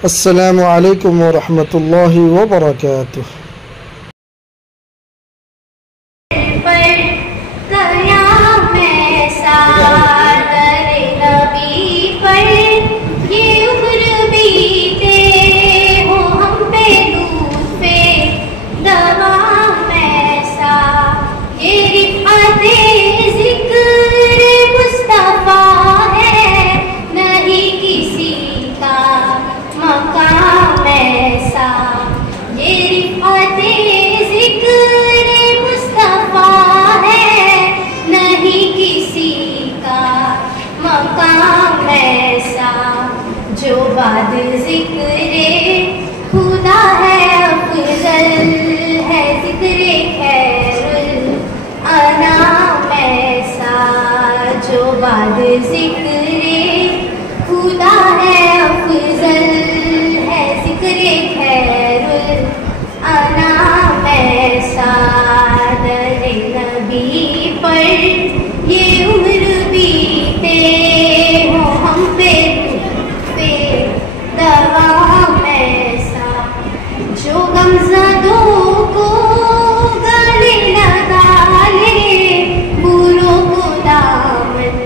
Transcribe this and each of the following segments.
अस्सलामु अलैकुम व रहमतुल्लाहि व बरकातुहू। जो बाद ज़िक्रे खुदा है अफ़ज़ल है ज़िक्रे खैरुल अनाम ऐसा। जो बाद ज़िक्रे खुदा है अफ़ज़ल है ज़िक्रे खैरुल अनाम ऐसा। दर नबी पर ये उम्र बीते हो हम पे दवाम ऐसा। जो गमज़दों को गले लगा ले, बुरों को दामन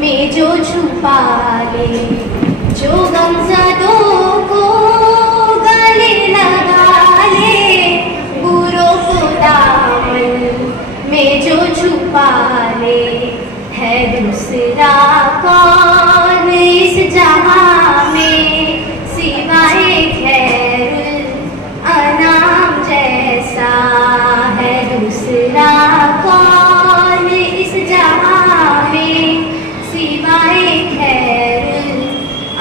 में जो छुपा ले। जो गमज़दों को गले लगा ले, बुरों को दामन में जो छुपा ले। है दूसरा कौन इस जहां में सिवाय खैरुल अनाम जैसा। है दूसरा कौन इस जहां में सिवाय खैरुल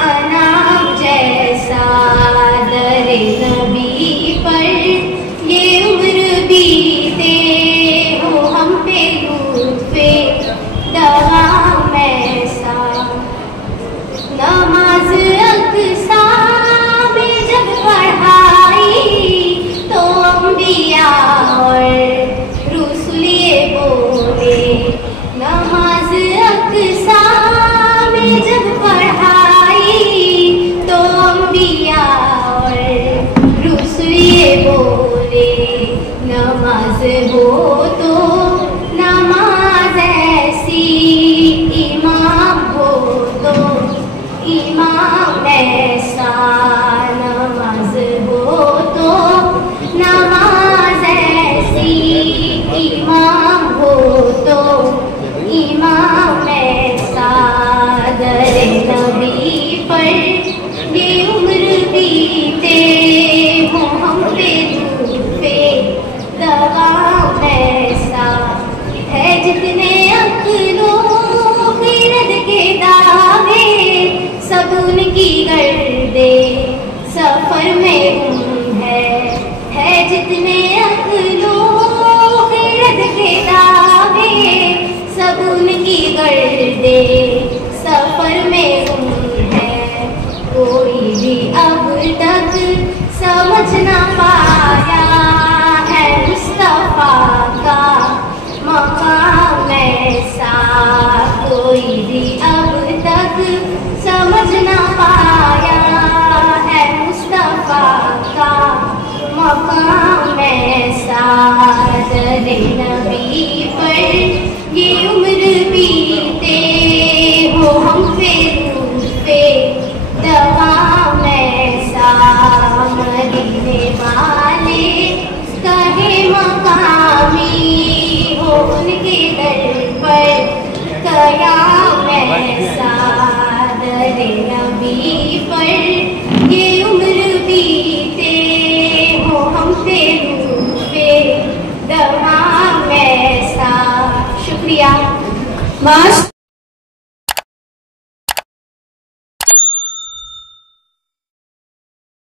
अनाम जैसा। दर नबी पर ये उम्र बीते हो हम पे लुत्फ़े दवाम ऐसा। नमाज अक़सा में जब पढ़ाई तो अंबिया और रुसूल ये बोले। नमाज अक़सा में जब पढ़ाई तो अंबिया और रुसूल ये बोले। नमाज हो तो नमाज ऐसी, इमाम हो तो इमाम ऐसा। नमाज हो तो नमाज ऐसी, इमाम हो तो इमाम ऐसा। दर नबी पर ये उम्र बीते हो हम पे लुत्फ़े दवाम ऐसा। है जितने अक़लो ख़िरद के दावे सब उनकी गर्दे सफ़र में गुम है। जितने अक़लो ख़िरद के दावे सब उनकी गर्दे सफ़र में गुम है। कोई भी अब तक समझ ना पाया है मुस्तफ़ा का मक़ाम ऐसा। कोई भी अब तक समझ ना पाया है मुस्तफ़ा का मक़ाम ऐसा। दर नबी पर ये उम्र बीते हो हम पे लुत्फ़े दवाम ऐसा। मदीने वाले कहे मकामी हो उनके दर पर क़याम ऐसा। दर नबी पर ये उम्र बीते हो हम पे लुत्फ़े दवाम ऐसा। शुक्रिया।